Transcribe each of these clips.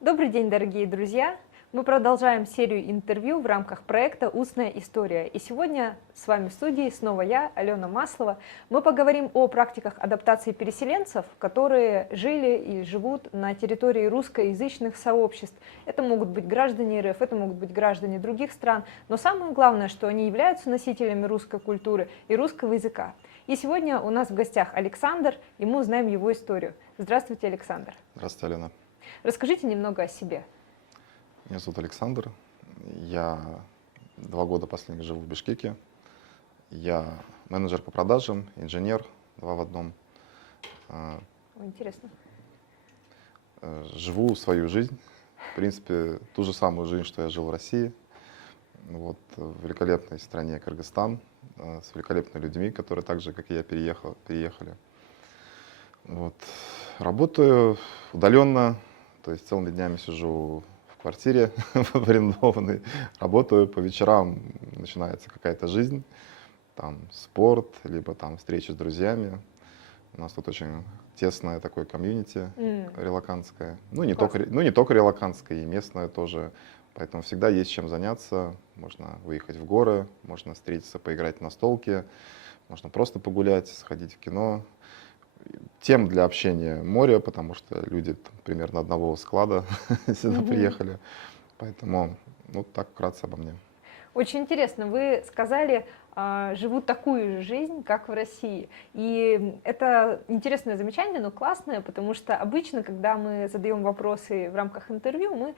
Добрый день, дорогие друзья! Мы продолжаем серию интервью в рамках проекта «Устная история». И сегодня с вами в студии снова я, Алена Маслова. Мы поговорим о практиках адаптации переселенцев, которые жили и живут на территории русскоязычных сообществ. Это могут быть граждане РФ, это могут быть граждане других стран. Но самое главное, что они являются носителями русской культуры и русского языка. И сегодня у нас в гостях Александр, и мы узнаем его историю. Здравствуйте, Александр. Здравствуйте, Алена. Расскажите немного о себе. Меня зовут Александр. Я 2 года последних живу в Бишкеке. Я менеджер по продажам, инженер, 2 в одном. Интересно. Живу свою жизнь. В принципе, ту же самую жизнь, что я жил в России. Вот, в великолепной стране Кыргызстан, с великолепными людьми, которые так же, как и я, переехали. Вот. Работаю удаленно, то есть целыми днями сижу в квартире в арендованной, работаю по вечерам, начинается какая-то жизнь, там спорт, либо там встречи с друзьями. У нас тут очень тесное такое комьюнити релакантское, не только релакантское, и местное тоже. Поэтому всегда есть чем заняться, можно выехать в горы, можно встретиться, поиграть на столке, можно просто погулять, сходить в кино. Тем для общения море, потому что люди примерно одного склада сюда приехали. Поэтому, так вкратце обо мне. Очень интересно, вы сказали, живут такую же жизнь, как в России. И это интересное замечание, но классное, потому что обычно, когда мы задаем вопросы в рамках интервью, мы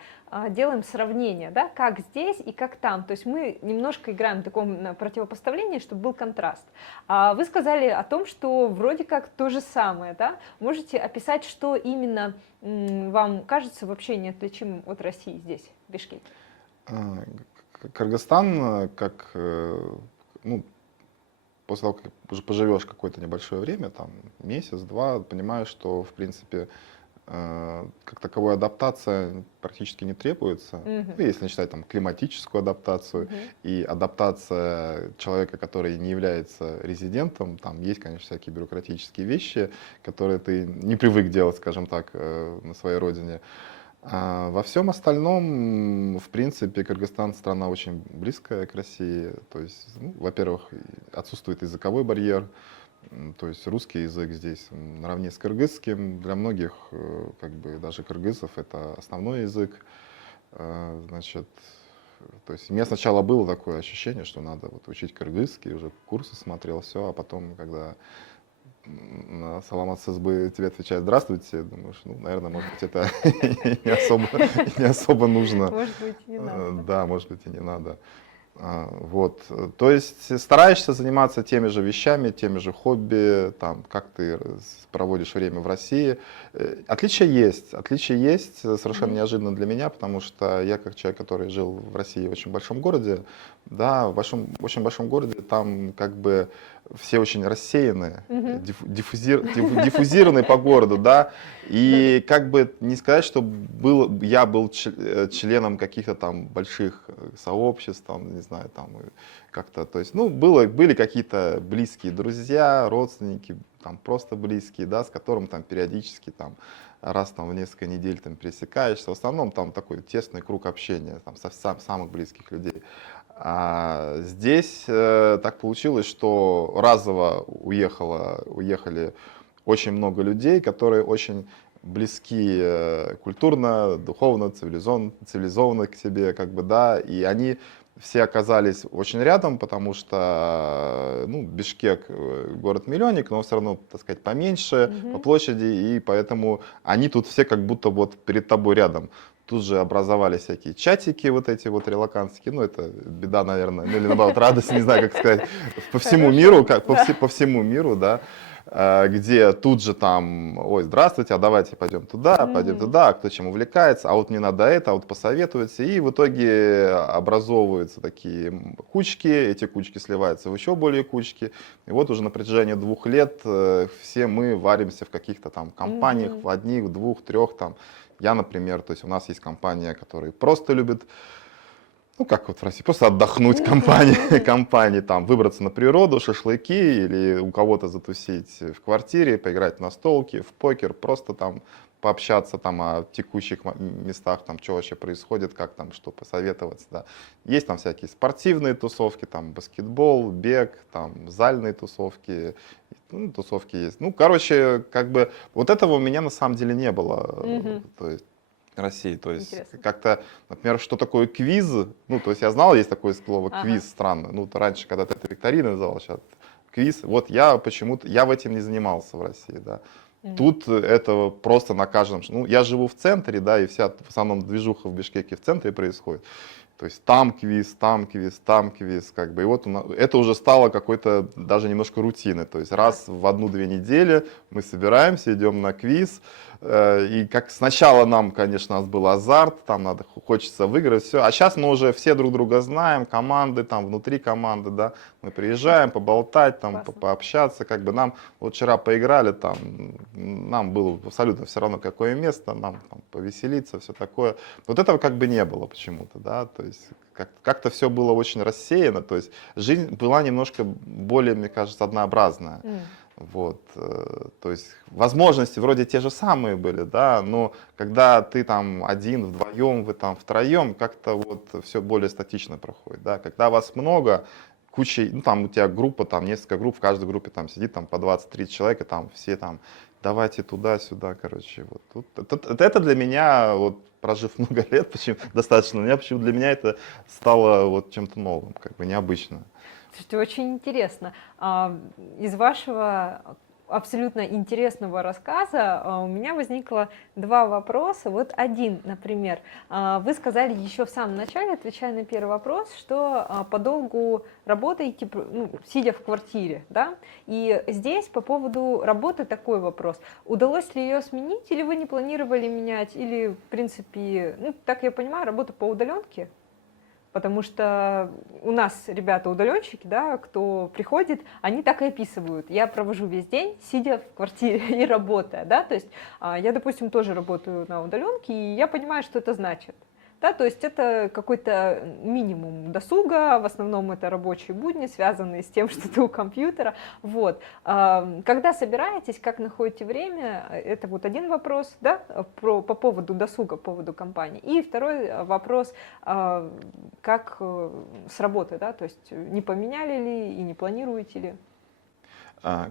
делаем сравнение, да, как здесь и как там. То есть мы немножко играем в таком противопоставлении, чтобы был контраст. А вы сказали о том, что вроде как то же самое, да? Можете описать, что именно вам кажется вообще неотличимым от России здесь, в Бишкеке? Кыргызстан, после того, как уже поживешь какое-то небольшое время, там месяц-два, понимаешь, что, в принципе, как таковой адаптация практически не требуется. Если не считать там климатическую адаптацию и адаптация человека, который не является резидентом, там есть, конечно, всякие бюрократические вещи, которые ты не привык делать, скажем так, на своей родине. А во всем остальном, в принципе, Кыргызстан страна очень близкая к России. То есть, во-первых, отсутствует языковой барьер, то есть русский язык здесь наравне с кыргызским. Для многих, даже кыргызов, это основной язык. Значит, то есть у меня сначала было такое ощущение, что надо учить кыргызский, уже курсы смотрел, все, а потом, когда на саламат сызбы тебе отвечает «здравствуйте», думаешь, наверное, может быть, это не особо нужно. Может быть, и не надо. Да, может быть, и не надо. Вот. То есть стараешься заниматься теми же вещами, теми же хобби, там, как ты проводишь время в России. Отличия есть, совершенно неожиданно для меня, потому что я, как человек, который жил в России в очень большом городе, да, в очень большом городе, там все очень рассеянные, диффузированные по городу, да, и не сказать, что я был членом каких-то там больших сообществ, там, не знаю, там как-то, то есть, были какие-то близкие друзья, родственники, там просто близкие, да, с которым там периодически там раз там в несколько недель там пересекаешься, в основном там такой тесный круг общения там со самых близких людей. А здесь так получилось, что разово уехали очень много людей, которые очень близки культурно, духовно, цивилизованно к себе, да, и они все оказались очень рядом, потому что, Бишкек город-миллионник, но все равно, так сказать, поменьше по площади, и поэтому они тут все как будто перед тобой рядом. Тут же образовались всякие чатики эти релакантские, это беда, наверное, или наоборот радость, не знаю, как сказать, по всему миру, по всему миру, да, где тут же там, ой, здравствуйте, а давайте пойдем туда, а кто чем увлекается, а мне надо это, а посоветуйте, и в итоге образовываются такие кучки, эти кучки сливаются в еще более кучки, и уже на протяжении 2 лет все мы варимся в каких-то там компаниях, в одних, 2, 3 там. Я, например, то есть у нас есть компания, которая просто любит, как в России, просто отдохнуть компании, там, выбраться на природу, шашлыки, или у кого-то затусить в квартире, поиграть на столке, в покер, просто там пообщаться там о текущих местах, там, что вообще происходит, как там, что посоветоваться, да. Есть там всякие спортивные тусовки, там, баскетбол, бег, там, зальные тусовки, ну, тусовки есть. Ну, короче, как бы, вот этого у меня на самом деле не было, то есть, России, то есть Интересно. как-то, например, что такое квиз, ну, то есть я знал, есть такое слово квиз, Ага. странно, ну, раньше когда-то это викторина называлось, сейчас квиз, вот я почему-то, я в этом не занимался в России, да. Тут это просто на каждом, ну, я живу в центре, да, и вся, в основном, движуха в Бишкеке в центре происходит. То есть там квиз, там квиз, там квиз, как бы. И вот это уже стало какой-то даже немножко рутиной. То есть раз в 1-2 недели мы собираемся, идем на квиз. И как сначала нам, конечно, у нас был азарт, там надо, хочется выиграть, все. А сейчас мы уже все друг друга знаем, команды, там внутри команды, да. Мы приезжаем поболтать, там, Классно. пообщаться, как бы нам, вот вчера поиграли, там, нам было абсолютно все равно, какое место, нам там, повеселиться, все такое. Вот этого как бы не было почему-то, да, то есть как-то все было очень рассеяно, то есть жизнь была немножко более, мне кажется, однообразная. Вот, то есть возможности вроде те же самые были, да, но когда ты там один, вдвоем, вы там втроем, как-то вот все более статично проходит, да, когда вас много, куча, ну там у тебя группа, там несколько групп, в каждой группе там сидит там по 20-30 человек, и там все там давайте туда-сюда, короче, вот. Это для меня, вот прожив много лет, почему достаточно, почему для меня это стало вот чем-то новым, как бы необычно. Слушайте, очень интересно. Из вашего абсолютно интересного рассказа у меня возникло два вопроса. Вот один, например. Вы сказали еще в самом начале, отвечая на первый вопрос, что подолгу работаете, ну, сидя в квартире, да? И здесь по поводу работы такой вопрос. Удалось ли ее сменить, или вы не планировали менять, или, в принципе, ну, так я понимаю, работа по удаленке? Потому что у нас ребята удаленщики, да, кто приходит, они так и описывают. Я провожу весь день, сидя в квартире и работая, да, то есть я, допустим, тоже работаю на удаленке, и я понимаю, что это значит. Да, то есть это какой-то минимум досуга, в основном это рабочие будни, связанные с тем, что ты у компьютера. Вот. Когда собираетесь, как находите время, это вот один вопрос, да, по поводу досуга, по поводу компании. И второй вопрос, как с работы, да, то есть не поменяли ли и не планируете ли?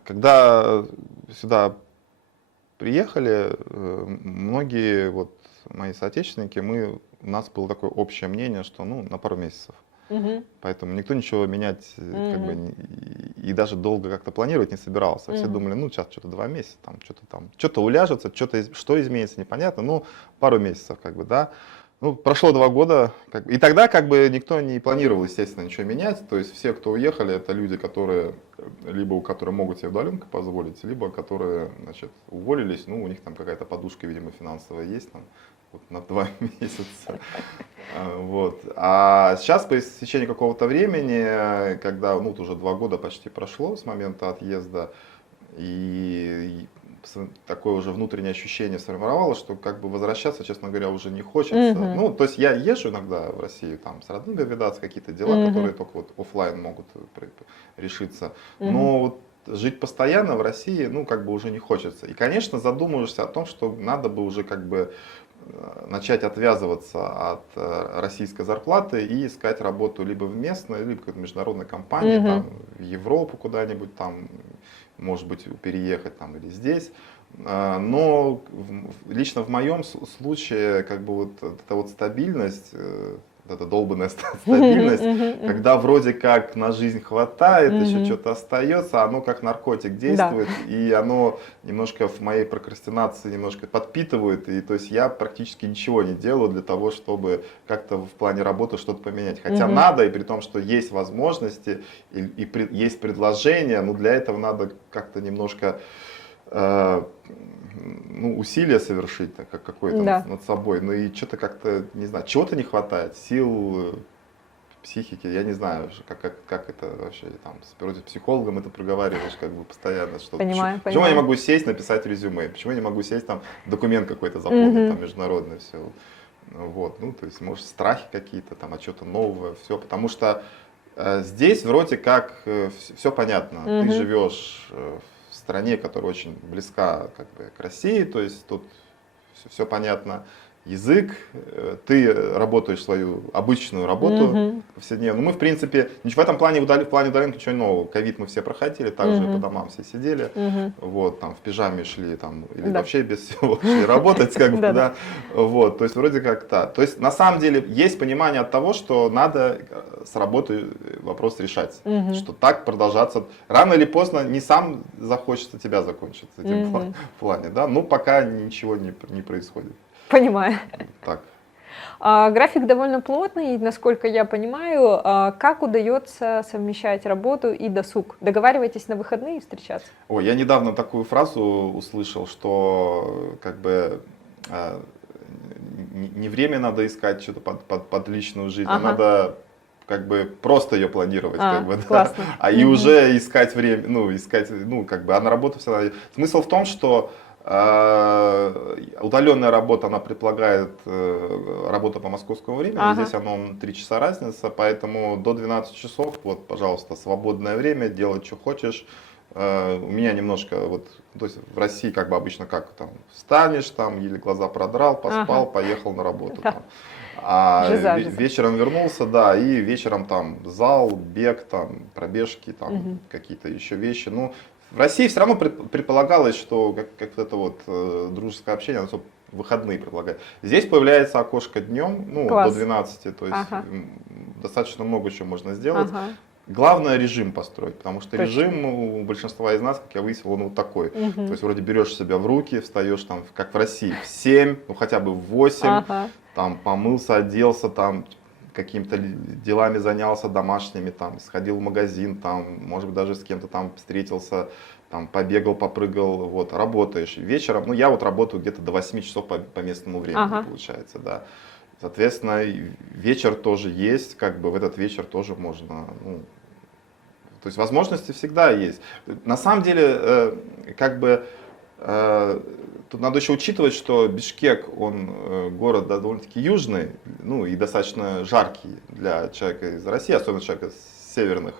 Когда сюда приехали, многие вот мои соотечественники, у нас было такое общее мнение, что ну, на пару месяцев. Поэтому никто ничего менять как бы, и даже долго как-то планировать не собирался. Все думали, ну сейчас что-то 2 месяца, что-то уляжется, что изменится, непонятно, ну пару месяцев как бы, да. Ну, прошло 2 года, и тогда как бы никто не планировал, естественно, ничего менять. То есть все, кто уехали, это люди, которые, либо у которых могут себе удаленку позволить, либо которые, значит, уволились, ну, у них там какая-то подушка, видимо, финансовая есть, там, вот, на 2 месяца. Вот. А сейчас, по истечении какого-то времени, когда, ну, уже 2 года почти прошло с момента отъезда, и такое уже внутреннее ощущение сформировалось, что как бы возвращаться, честно говоря, уже не хочется. Ну, то есть я езжу иногда в Россию, там, с родными видаться, какие-то дела, которые только вот офлайн могут решиться. Но вот жить постоянно в России, ну, как бы уже не хочется. И, конечно, задумываешься о том, что надо бы уже как бы начать отвязываться от российской зарплаты и искать работу либо в местной, либо в какой-то международной компании, там, в Европу куда-нибудь, там, может быть, переехать там или здесь. Но лично в моем случае, как бы вот эта вот стабильность, эта долбанная стабильность, когда вроде как на жизнь хватает, еще что-то остается, оно как наркотик действует, и оно немножко в моей прокрастинации немножко подпитывает, и то есть я практически ничего не делаю для того, чтобы как-то в плане работы что-то поменять. Хотя надо, и при том, что есть возможности, и есть предложения, но для этого надо как-то немножко ну, усилия совершить как какое-то над собой, ну и что-то как-то, не знаю, чего-то не хватает, сил, психики, я не знаю, как это вообще, там, с психологом это проговариваешь как бы постоянно, что почему я не могу сесть, написать резюме, почему я не могу сесть, там, документ какой-то заполнить, там, международный, все, вот, ну, то есть, может, страхи какие-то, там, от чего-то нового, все, потому что здесь вроде как все понятно, ты живешь в стране, которая очень близка как бы к России, то есть тут все понятно. Язык, ты работаешь свою обычную работу повседневную. Мы, в принципе, в этом плане, в плане удаленки ничего нового. Ковид мы все проходили, также по домам все сидели, вот, там, в пижаме шли, там, или вообще без всего шли работать, как бы, да. Вот, то есть, вроде как так. То есть, на самом деле, есть понимание от того, что надо с работой вопрос решать, что так продолжаться. Рано или поздно не сам захочется, тебя закончить в этом плане, да, но пока ничего не происходит. Понимаю. Так. График довольно плотный, насколько я понимаю. Как удается совмещать работу и досуг? Договариваетесь на выходные встречаться? Ой, я недавно такую фразу услышал, что как бы не время надо искать что-то под личную жизнь, а надо как бы просто ее планировать, как бы, да? И уже искать время, как бы, а на работу всегда. Смысл в том, что удаленная работа, она предполагает работу по московскому времени, здесь оно 3 часа разница, поэтому до 12 часов, вот, пожалуйста, свободное время, делать, что хочешь. У меня немножко, вот, то есть в России как бы обычно как там, встанешь, там, или глаза продрал, поспал, поехал на работу. Там. Вечером вернулся, да, и вечером там зал, бег, там, пробежки, там, какие-то еще вещи. Ну, в России все равно предполагалось, что как это вот дружеское общение, оно в выходные предполагает. Здесь появляется окошко днем, ну, до 12, то есть достаточно много чего можно сделать. Главное режим построить, потому что режим у большинства из нас, как я выяснил, он вот такой. То есть вроде берешь себя в руки, встаешь там, как в России, в 7, ну хотя бы в 8, там помылся, оделся, там какими-то делами занялся домашними, там, сходил в магазин, там, может быть, даже с кем-то там встретился, там, побегал, попрыгал, вот, работаешь. Вечером, ну, я вот работаю где-то до 8 часов по местному времени, получается, да. Соответственно, вечер тоже есть, как бы в этот вечер тоже можно, ну, то есть возможности всегда есть. На самом деле, как бы, тут надо еще учитывать, что Бишкек, он город довольно-таки южный, ну и достаточно жаркий для человека из России, особенно человека с северных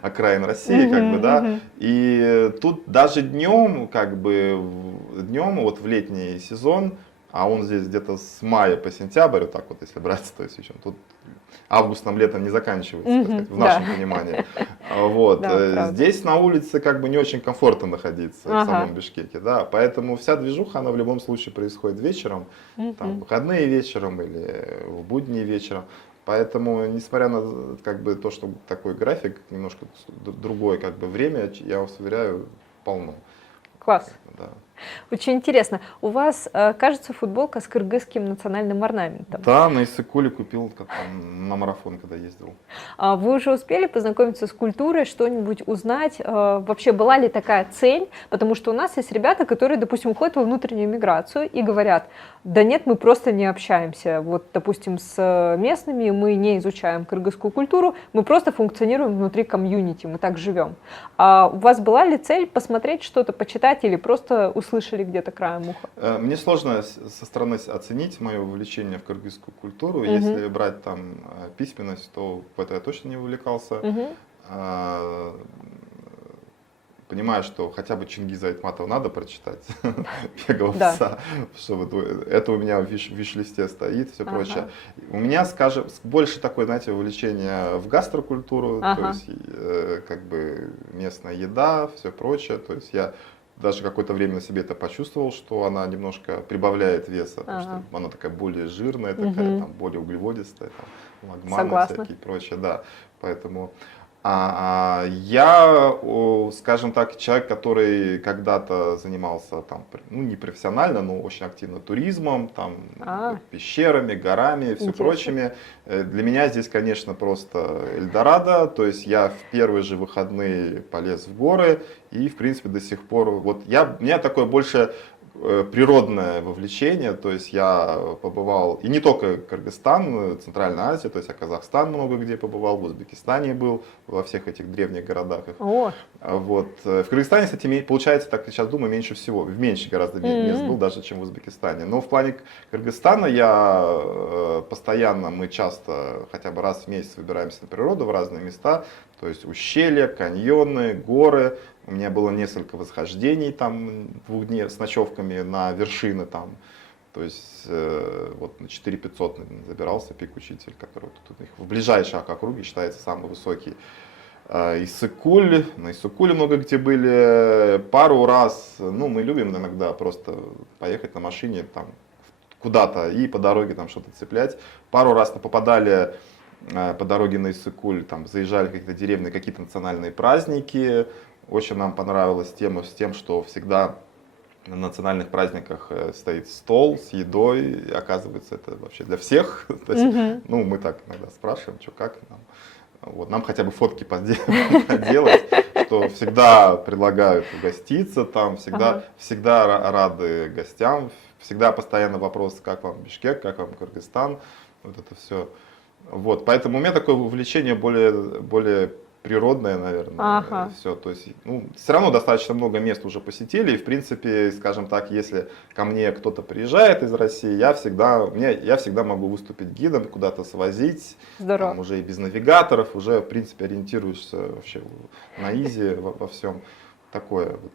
окраин России, как бы, да. И тут даже днем, как бы, днем, вот в летний сезон, а он здесь где-то с мая по сентябрь, вот так вот, если брать, то есть еще тут августом, летом не заканчивается, так сказать, в нашем понимании. Вот. Здесь на улице как бы не очень комфортно находиться в самом Бишкеке, да, поэтому вся движуха, она в любом случае происходит вечером, там, в выходные вечером или в будние вечером. Поэтому, несмотря на как бы, то, что такой график, немножко другое как бы, время, я вас уверяю, полно. Класс. Да. Очень интересно. У вас, кажется, футболка с кыргызским национальным орнаментом. Да, на Иссык-Куле купил на марафон, когда ездил. Вы уже успели познакомиться с культурой, что-нибудь узнать? Вообще, была ли такая цель? Потому что у нас есть ребята, которые, допустим, уходят во внутреннюю миграцию и говорят, да нет, мы просто не общаемся. Вот, допустим, с местными мы не изучаем кыргызскую культуру, мы просто функционируем внутри комьюнити, мы так живем. А у вас была ли цель посмотреть что-то, почитать или просто услышали где-то краем уха? Мне сложно со стороны оценить мое увлечение в кыргызскую культуру. Если брать там письменность, то в это я точно не увлекался. Понимаю, что хотя бы Чингиза Айтматова надо прочитать, Пеговца, чтобы это у меня в виш-листе стоит, все прочее. У меня, скажем, больше такое, знаете, увлечение в гастрокультуру, то есть как бы местная еда, все прочее. То есть я даже какое-то время на себе это почувствовал, что она немножко прибавляет веса, потому что она такая более жирная, такая там более углеводистая, там, лагманы всякие и прочее, да. Поэтому я, скажем так, человек, который когда-то занимался там, ну, не профессионально, но очень активно туризмом, там, пещерами, горами и все прочими. Для меня здесь, конечно, просто Эльдорадо. То есть я в первые же выходные полез в горы и, в принципе, до сих пор. Вот у меня такое больше природное вовлечение, то есть я побывал, и не только Кыргызстан, Центральная Азия, то есть я Казахстан много где побывал, в Узбекистане был, во всех этих древних городах. Вот. В Кыргызстане, кстати, получается, так сейчас думаю, меньше всего, меньше гораздо мест был даже, чем в Узбекистане. Но в плане Кыргызстана мы часто, хотя бы раз в месяц выбираемся на природу в разные места, то есть ущелья, каньоны, горы. У меня было несколько восхождений там 2 дней с ночевками на вершины там. То есть вот на 4500 забирался пик-учитель, который тут у них в ближайшей округе считается самый высокий. Иссык-Куль, на Иссык-Куле много где были. Пару раз, ну, мы любим иногда просто поехать на машине там куда-то и по дороге там что-то цеплять. Пару раз попадали по дороге на Иссык-Куль, там заезжали в какие-то деревни, какие-то национальные праздники. Очень нам понравилась тема с тем, что всегда на национальных праздниках стоит стол с едой. И оказывается, это вообще для всех. То есть, ну, мы так иногда спрашиваем, что как нам. Вот, нам хотя бы фотки поделать, что всегда предлагают угоститься, там всегда рады гостям, всегда постоянно вопрос, как вам Бишкек, как вам Кыргызстан, вот это все. Вот, поэтому у меня такое увлечение более природное, наверное, все. То есть, ну, все равно достаточно много мест уже посетили, и в принципе, скажем так, если ко мне кто-то приезжает из России, я всегда могу выступить гидом, куда-то свозить. Здорово. Там уже и без навигаторов, уже в принципе ориентируешься вообще на изи во всем. Такое вот.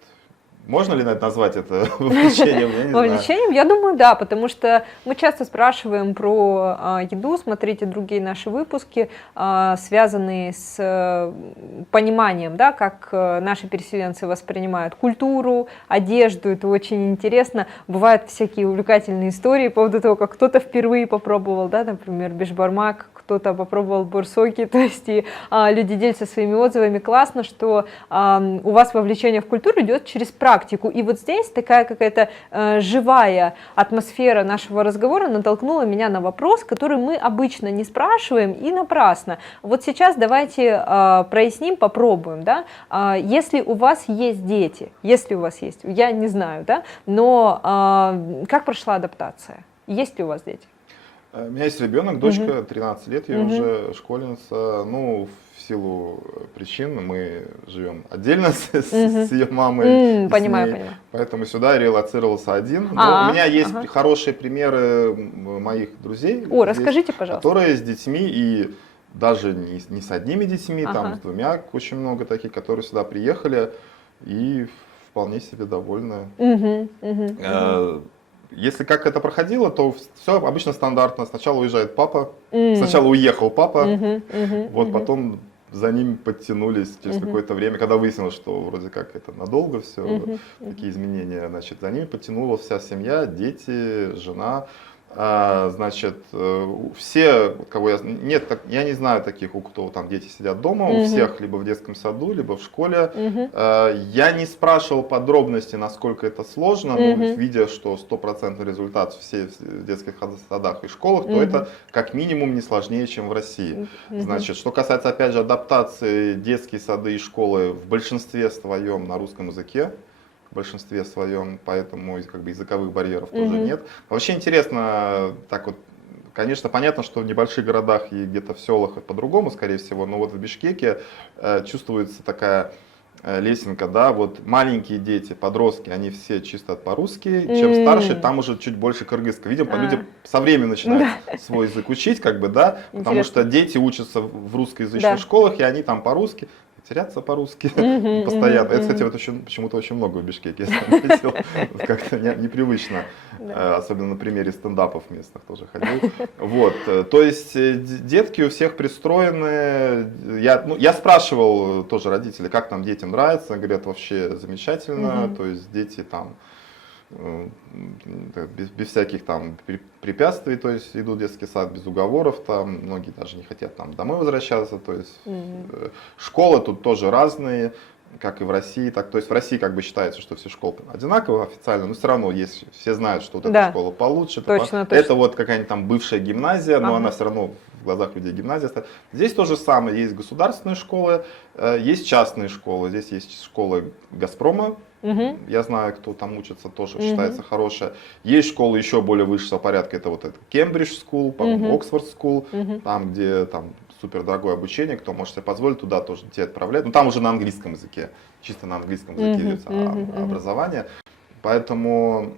Можно ли назвать это увлечением? Я не знаю. Увлечением, я думаю, да, потому что мы часто спрашиваем про еду, смотрите другие наши выпуски, связанные с пониманием, да, как наши переселенцы воспринимают культуру, одежду, это очень интересно. Бывают всякие увлекательные истории по поводу того, как кто-то впервые попробовал, да, например, бешбармак, кто-то попробовал бурсоки, то есть и люди делятся своими отзывами. Классно, что у вас вовлечение в культуру идет через практику. И вот здесь такая какая-то живая атмосфера нашего разговора натолкнула меня на вопрос, который мы обычно не спрашиваем и напрасно. Вот сейчас давайте проясним, попробуем. Да? Если у вас есть дети, я не знаю, да? Но как прошла адаптация? Есть ли у вас дети? У меня есть ребенок, дочка, 13 лет, ей уже школьница. Ну, в силу причин мы живем отдельно с ее мамой. Понимаю. Поэтому сюда релоцировался один. Но у меня есть хорошие примеры моих друзей. Расскажите, пожалуйста. Которые с детьми и даже не с одними детьми, там с двумя, очень много таких, которые сюда приехали и вполне себе довольны. Если как это проходило, то все обычно стандартно. Сначала уезжает папа, сначала уехал папа, вот потом за ним подтянулись через какое-то время, когда выяснилось, что вроде как это надолго все, такие изменения, значит, за ними подтянулась вся семья, дети, жена. Значит, все, кого я не знаю таких, у кого там дети сидят дома, у всех либо в детском саду, либо в школе. Я не спрашивал подробности, насколько это сложно, но видя, что 100% результат все в детских садах и школах, то это как минимум не сложнее, чем в России. Значит, что касается, опять же, адаптации, детские сады и школы в большинстве своем на русском языке, в большинстве своем, поэтому как бы языковых барьеров тоже нет. Вообще интересно, так вот, конечно, понятно, что в небольших городах и где-то в селах по-другому, скорее всего, но вот в Бишкеке чувствуется такая лесенка, да, вот маленькие дети, подростки, они все чисто по-русски, чем старше, там уже чуть больше кыргызского. Видимо, люди со временем начинают свой язык учить, как бы, да, потому что дети учатся в русскоязычных школах, и они там по-русски. Теряться по-русски постоянно. Это, кстати, вот почему-то очень много в Бишкеке, я заметил. Как-то непривычно. Особенно на примере стендапов местных тоже ходил. Вот. То есть детки у всех пристроены. Я спрашивал тоже родителей, как там детям нравится. Говорят, вообще замечательно. То есть дети там без всяких там препятствий, то есть идут в детский сад без уговоров, там многие даже не хотят там домой возвращаться, то есть школы тут тоже разные, как и в России, так, то есть в России как бы считается, что все школы одинаковые официально, но все равно есть, все знают, что вот эта школа получше, точно. Это вот какая-нибудь там бывшая гимназия, но она все равно в глазах людей гимназия. Здесь то же самое, есть государственные школы, есть частные школы, здесь есть школы Газпрома. Я знаю, кто там учится, тоже считается хорошая. Есть школы еще более высшего порядка, это вот это Кембридж School, по-моему, Оксфорд School, там, где там супер дорогое обучение, кто может себе позволить, туда тоже детей отправлять. Ну там уже на английском языке, чисто на английском языке ведется образование. Поэтому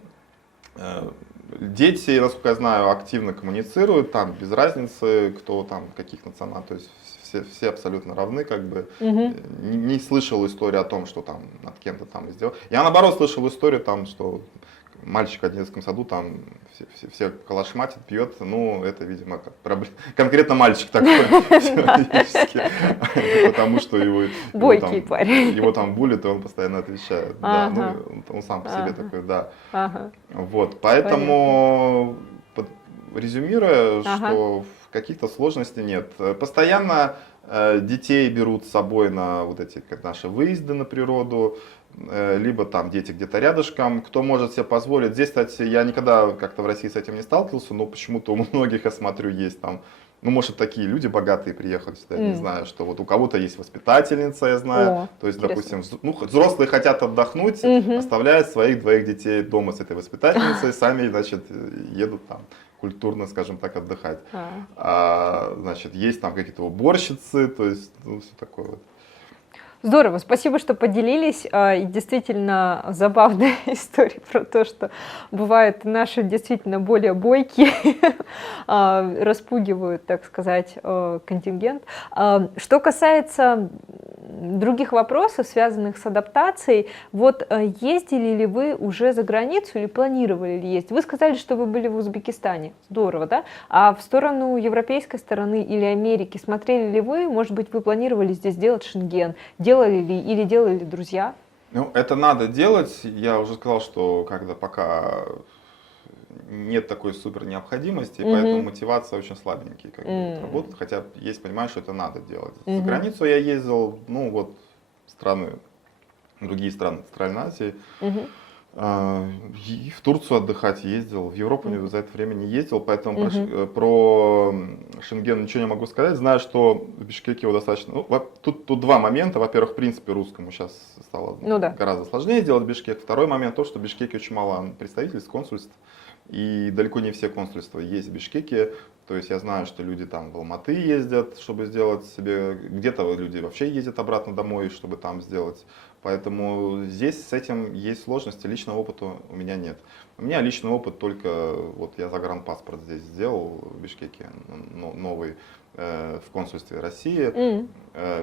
дети, насколько я знаю, активно коммуницируют, там без разницы, кто там каких национальностей, то есть все абсолютно равны, как бы. Не слышал историю о том, что там над кем-то там издевался. Я наоборот слышал историю там, что мальчик в детском саду, там все калашматит, пьет, ну, это, видимо, конкретно мальчик такой, потому что бойкий парень. его там булит, и он постоянно отвечает. Да, ну, он сам по себе такой, да. Вот, поэтому, резюмируя, что каких-то сложностей нет. Постоянно детей берут с собой на вот эти наши выезды на природу, либо там дети где-то рядышком, кто может себе позволить. Здесь, кстати, я никогда как-то в России с этим не сталкивался, но почему-то у многих, я смотрю, есть там, ну, может, такие люди богатые приехали сюда, я не знаю, что вот у кого-то есть воспитательница, я знаю, то есть, допустим, ну, взрослые хотят отдохнуть, оставляют своих двоих детей дома с этой воспитательницей, сами, значит, едут там культурно, скажем так, отдыхать. Значит, есть там какие-то уборщицы, то есть, ну, все такое вот. Здорово, спасибо, что поделились. И действительно забавная история про то, что бывают наши действительно более бойкие, распугивают, так сказать, контингент. Что касается других вопросов, связанных с адаптацией, вот ездили ли вы уже за границу или планировали ли ездить? Вы сказали, что вы были в Узбекистане. Здорово, да? А в сторону европейской стороны или Америки смотрели ли вы? Может быть, вы планировали здесь делать Шенген? Делали ли или делали друзья? Ну, это надо делать. Я уже сказал, что пока нет такой супер необходимости, поэтому мотивация очень слабенькая как бы, работает. Хотя есть понимаю, что это надо делать. За границу я ездил, ну вот, другие страны Центральной Азии. И в Турцию отдыхать ездил, в Европу за это время не ездил, поэтому про Шенген ничего не могу сказать. Знаю, что в Бишкеке его достаточно... Ну, тут два момента. Во-первых, в принципе, русскому сейчас стало гораздо сложнее сделать Бишкек. Второй момент то, что в Бишкеке очень мало представительств, консульств. И далеко не все консульства есть в Бишкеке. То есть я знаю, что люди там в Алматы ездят, чтобы сделать себе... Где-то люди вообще ездят обратно домой, чтобы там сделать. Поэтому здесь с этим есть сложности, личного опыта у меня нет. У меня личный опыт только, вот я загранпаспорт здесь сделал в Бишкеке, новый, в консульстве России.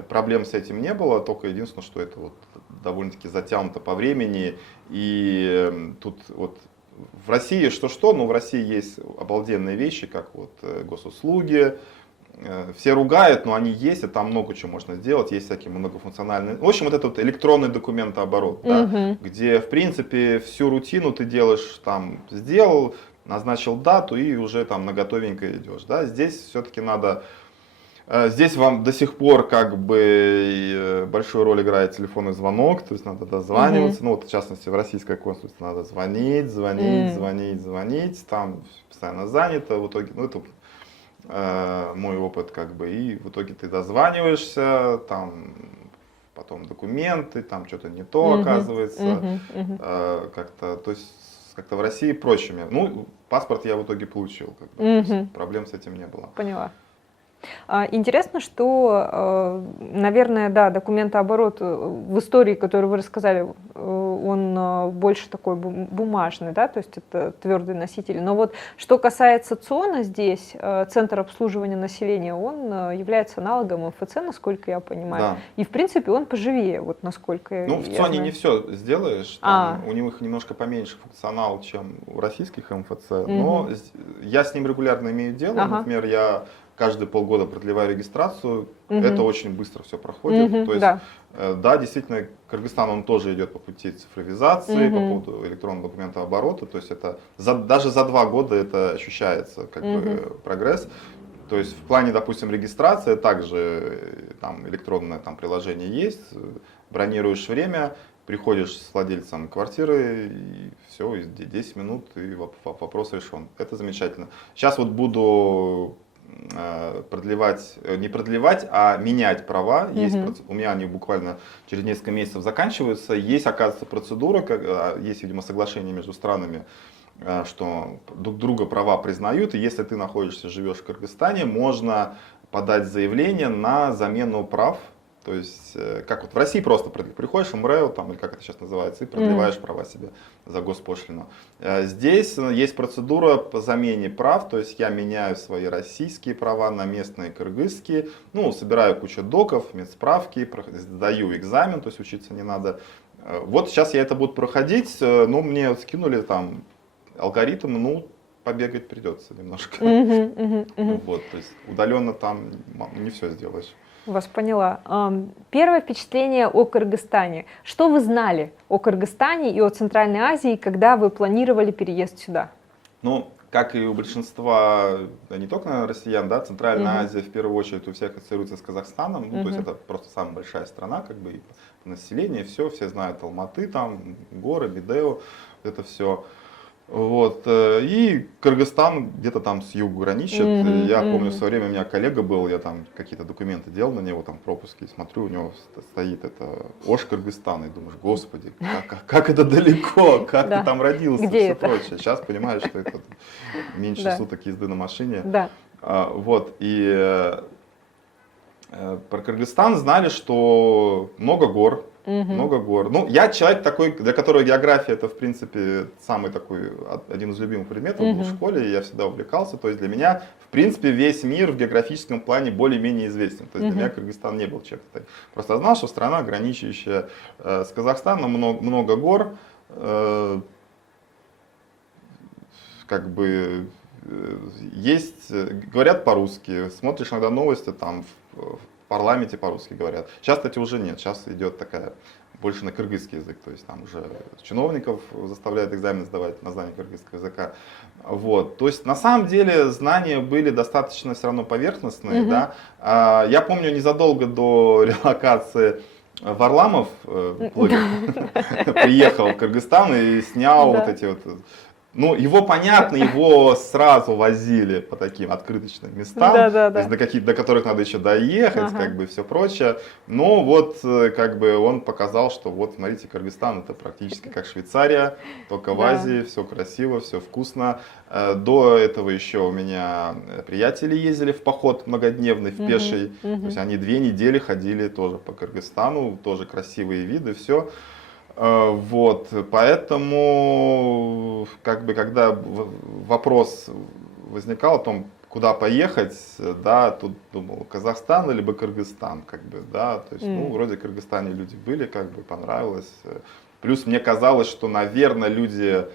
Проблем с этим не было, только единственное, что это вот довольно-таки затянуто по времени. И тут вот в России что-что, но в России есть обалденные вещи, как вот госуслуги. Все ругают, но они есть, и там много чего можно сделать, есть всякие многофункциональные. В общем, вот этот вот электронный документооборот, да, где, в принципе, всю рутину ты делаешь, там, сделал, назначил дату и уже там на готовенько идешь. Да. Здесь все-таки надо, здесь вам до сих пор как бы большую роль играет телефонный звонок, то есть надо дозваниваться, ну вот в частности в российское консульство надо звонить, там постоянно занято, в итоге, ну это мой опыт как бы, и в итоге ты дозваниваешься, там потом документы, там что-то не то оказывается, как-то, то есть как-то в России проще. Ну, паспорт я в итоге получил, как бы, проблем с этим не было. Поняла. Интересно, что, наверное, да, документооборот в истории, которую вы рассказали, он больше такой бумажный, да, то есть это твердый носитель. Но вот что касается ЦОНа здесь, Центр обслуживания населения, он является аналогом МФЦ, насколько я понимаю. Да. И в принципе он поживее, вот насколько я знаю. Ну, в ЦОНе не все сделаешь, там, у них немножко поменьше функционал, чем у российских МФЦ, но я с ним регулярно имею дело, например, я каждые полгода продлеваю регистрацию, это очень быстро все проходит. То есть, да, действительно, Кыргызстан, он тоже идет по пути цифровизации, по поводу электронного документооборота, то есть это даже за 2 года это ощущается как бы прогресс. То есть в плане, допустим, регистрации также там электронное там приложение есть, бронируешь время, приходишь с владельцем квартиры, и все, 10 минут, и вопрос решен. Это замечательно. Сейчас вот буду не продлевать, а менять права. Есть, у меня они буквально через несколько месяцев заканчиваются. Есть, оказывается, процедура, есть, видимо, соглашение между странами, что друг друга права признают. И если ты находишься, живешь в Кыргызстане, можно подать заявление на замену прав. То есть, как вот в России просто приходишь в МРЭО, там, или как это сейчас называется, и продлеваешь права себе за госпошлину. Здесь есть процедура по замене прав, то есть я меняю свои российские права на местные кыргызские, ну, собираю кучу доков, медсправки, сдаю экзамен, то есть учиться не надо. Вот сейчас я это буду проходить, но мне скинули там алгоритм, ну, побегать придется немножко. Вот, то есть удаленно там не все сделаешь. Вас поняла. Первое впечатление о Кыргызстане. Что вы знали о Кыргызстане и о Центральной Азии, когда вы планировали переезд сюда? Ну, как и у большинства, да, не только, наверное, россиян, да, Центральная Азия в первую очередь у всех ассоциируется с Казахстаном, ну, то есть это просто самая большая страна, как бы, и по населению, все знают Алматы, там, горы, Медео, это все. Вот. И Кыргызстан где-то там с юга граничит. Я помню, в свое время у меня коллега был, я там какие-то документы делал на него, там пропуски, смотрю, у него стоит это Ош Кыргызстан, и думаешь, господи, как это далеко, как ты там родился, все прочее. Сейчас понимаешь, что это меньше суток езды на машине. Вот, и про Кыргызстан знали, что много гор. Много гор. Ну, я человек такой, для которого география это, в принципе, самый такой, один из любимых предметов был в школе, и я всегда увлекался. То есть для меня, в принципе, весь мир в географическом плане более-менее известен. То есть для меня Кыргызстан не был чем-то. Просто знал, что страна, граничащая с Казахстаном, много гор, как бы есть, говорят по-русски, смотришь иногда новости, там в парламенте по-русски говорят. Сейчас, кстати, уже нет, сейчас идет такая больше на кыргызский язык, то есть там уже чиновников заставляют экзамен сдавать на знание кыргызского языка. Вот. То есть на самом деле знания были достаточно все равно поверхностные. Да? Я помню, незадолго до релокации Варламов приехал в Кыргызстан и снял вот эти вот. Ну, его понятно, его сразу возили по таким открыточным местам, то есть до которых надо еще доехать, как бы все прочее. Но вот как бы он показал, что вот смотрите, Кыргызстан это практически как Швейцария, только в Азии, все красиво, все вкусно. До этого еще у меня приятели ездили в поход многодневный, в пеший, то есть они 2 недели ходили тоже по Кыргызстану, тоже красивые виды, все. Вот, поэтому, как бы, когда вопрос возникал о том, куда поехать, да, тут думал, Казахстан либо Кыргызстан, как бы, да, то есть, ну, вроде в Кыргызстане люди были, как бы, понравилось. Плюс мне казалось, что, наверное, люди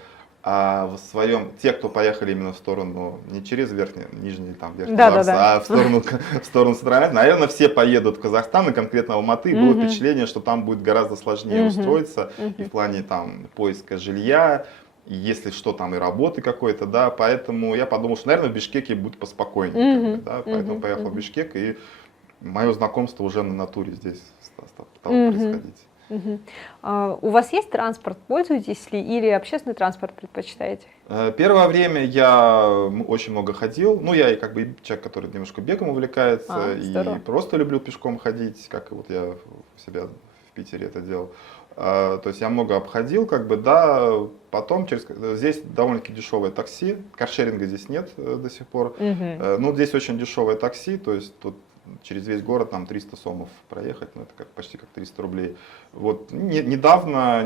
в своем, те, кто поехали именно в сторону, не через нижний там, верхний Зарс, а в сторону Центральной, наверное, все поедут в Казахстан, и конкретно в Алматы, было впечатление, что там будет гораздо сложнее устроиться, и в плане там поиска жилья, и если что, там и работы какой-то, да, поэтому я подумал, что, наверное, в Бишкеке будет поспокойнее, как бы, да, поэтому поехал в Бишкек, и мое знакомство уже на натуре здесь стало происходить. У вас есть транспорт, пользуетесь ли, или общественный транспорт предпочитаете? Первое время я очень много ходил, ну я как бы человек, который немножко бегом увлекается, и просто люблю пешком ходить, как вот я у себя в Питере это делал. То есть я много обходил, как бы, да, потом здесь довольно-таки дешевое такси, каршеринга здесь нет до сих пор, но здесь очень дешевое такси, то есть тут через весь город там 300 сомов проехать, ну это почти как 300 рублей. Вот недавно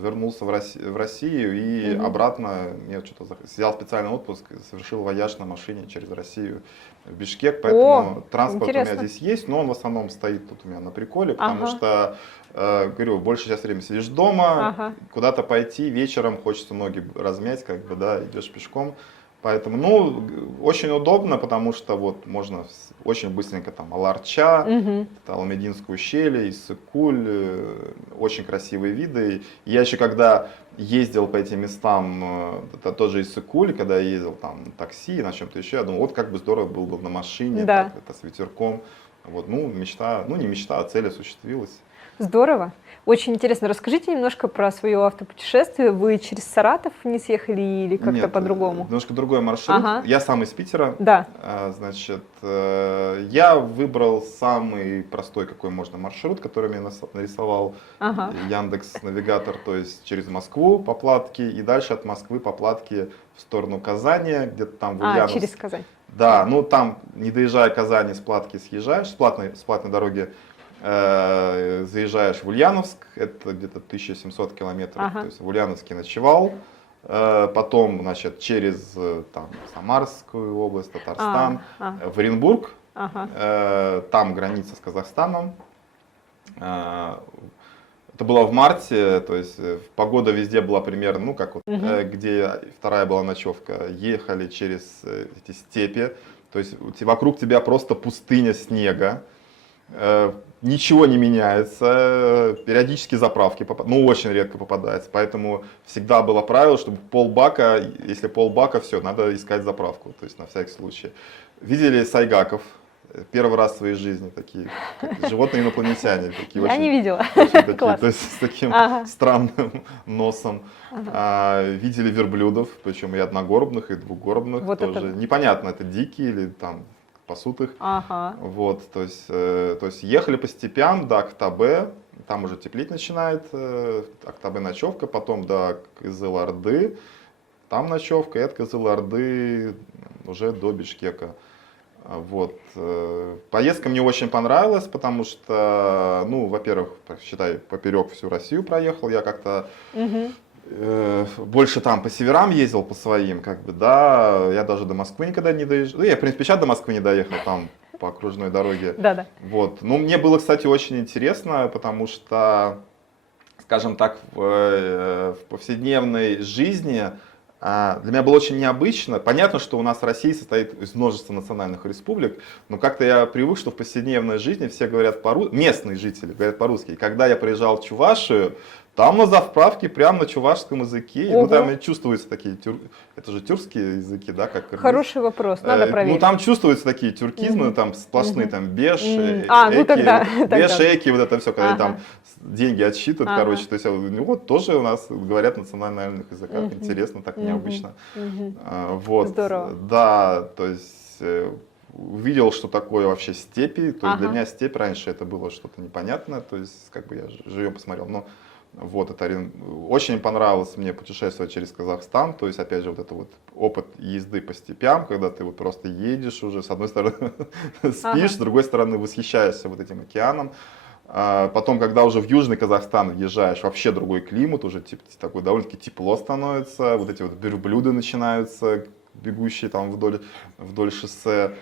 вернулся в Россию и обратно, я что-то взял специальный отпуск, совершил вояж на машине через Россию в Бишкек, поэтому транспорт интересно. У меня здесь есть, но он в основном стоит тут у меня на приколе, потому что, говорю, большую часть времени сидишь дома, куда-то пойти, вечером хочется ноги размять, как бы, да, идешь пешком. Поэтому, ну, очень удобно, потому что вот можно очень быстренько там Аларча, Алмединское ущелье, Иссык-Куль, очень красивые виды. Я еще когда ездил по этим местам, это тоже Иссык-Куль, когда я ездил там на такси, на чем-то еще, я думал, вот как бы здорово было бы на машине, так, это с ветерком. Вот, ну, мечта, ну не мечта, а цель осуществилась. Здорово. Очень интересно. Расскажите немножко про свое автопутешествие. Вы через Саратов не съехали или как-то по-другому? Немножко другой маршрут. Я сам из Питера. Да. Значит, я выбрал самый простой, какой можно маршрут, который мне нарисовал Яндекс.Навигатор, то есть через Москву по Платке и дальше от Москвы по Платке в сторону Казани, где-то там в Ульяновск. Через Казань. Да, ну там, не доезжая Казани, с Платки съезжаешь, с платной дороги. Заезжаешь в Ульяновск, это где-то 1700 километров, то есть в Ульяновске ночевал, потом, значит, через там, Самарскую область, Татарстан, в Оренбург, там граница с Казахстаном, Это было в марте, то есть погода везде была примерно, ну как вот, Мгм. где вторая была ночевка, ехали через эти степи, то есть вокруг тебя просто пустыня снега, ничего не меняется, периодически заправки, ну очень редко попадается, поэтому всегда было правило, чтобы полбака, если полбака, все, надо искать заправку, то есть на всякий случай. Видели сайгаков? Первый раз в своей жизни такие, как животные-инопланетяне, такие Я не очень, видела. очень такие, Класс. то есть с таким Ага. странным носом. Ага. Видели верблюдов, причем и одногорбных, и двугорбных Вот это тоже. да. Непонятно, это дикие или там пасут их. Ага. Вот, то есть ехали по степям до Актабе, там уже теплеть начинает, Актабе ночевка, потом до Кызыл-Орды, там ночевка, и от Кызыл-Орды уже до Бишкека. Вот. Поездка мне очень понравилась, потому что, ну, во-первых, считай, поперек всю Россию проехал, я как-то Мгм. больше там по северам ездил, по своим, как бы, да, я даже до Москвы никогда не доезжал, ну, я, в принципе, сейчас до Москвы не доехал, там, по окружной дороге, Да-да. вот, ну, мне было, кстати, очень интересно, потому что, скажем так, в повседневной жизни для меня было очень необычно. Понятно, что у нас Россия состоит из множества национальных республик, но как-то я привык, что в повседневной жизни все говорят по-русски, местные жители говорят по-русски. И когда я приезжал в Чувашию, там на заправке прям на чувашском языке, ну там Ого. и чувствуются такие, это же тюркские языки, да, как кыргыз. Хороший вопрос, надо Ну проверить. там чувствуются такие тюркизмы, Мгм. там сплошные, Мгм. там беш, Ну тогда, беш, тогда. эки, вот это все, когда они там Ага. деньги отсчитывают, Ага. короче, то есть ну, вот тоже у нас говорят на национальных языках, Мгм. интересно, так Мгм. необычно. Мгм. Вот, Здорово. да, то есть увидел, что такое вообще степи, то есть для Ага. меня степь раньше это было что-то непонятное, то есть как бы я живем посмотрел, но вот это очень понравилось мне путешествовать через Казахстан, то есть опять же вот это вот опыт езды по степям, когда ты вот просто едешь уже, с одной стороны спишь, Ага. с другой стороны восхищаешься вот этим океаном. Потом, когда уже в Южный Казахстан въезжаешь, вообще другой климат, уже такой довольно-таки тепло становится, вот эти вот верблюды начинаются, бегущие там вдоль шоссе,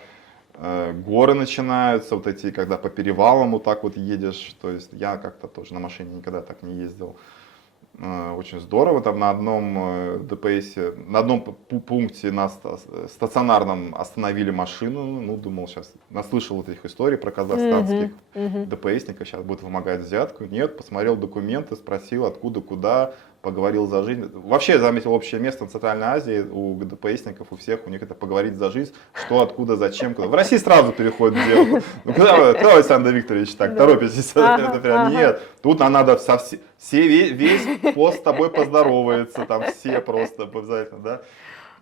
горы начинаются, вот эти, когда по перевалам вот так вот едешь, то есть я как-то тоже на машине никогда так не ездил. Очень здорово, там на одном ДПС, на одном пункте на стационарном остановили машину, ну, думал, сейчас, наслышал вот этих историй про казахстанских Мгм. Мгм. ДПСников, сейчас будут вымогать взятку. Нет, посмотрел документы, спросил, откуда, куда, поговорил за жизнь. Вообще, я заметил общее место в Центральной Азии у ДПСников, у всех, у них это поговорить за жизнь, что, откуда, зачем, куда. В России сразу переходит к делу. Ну, куда вы, Александр Викторович, так, Да. торопитесь? Ага, Это прям ага. нет. Тут нам надо весь пост с тобой поздоровается, там все просто обязательно, да.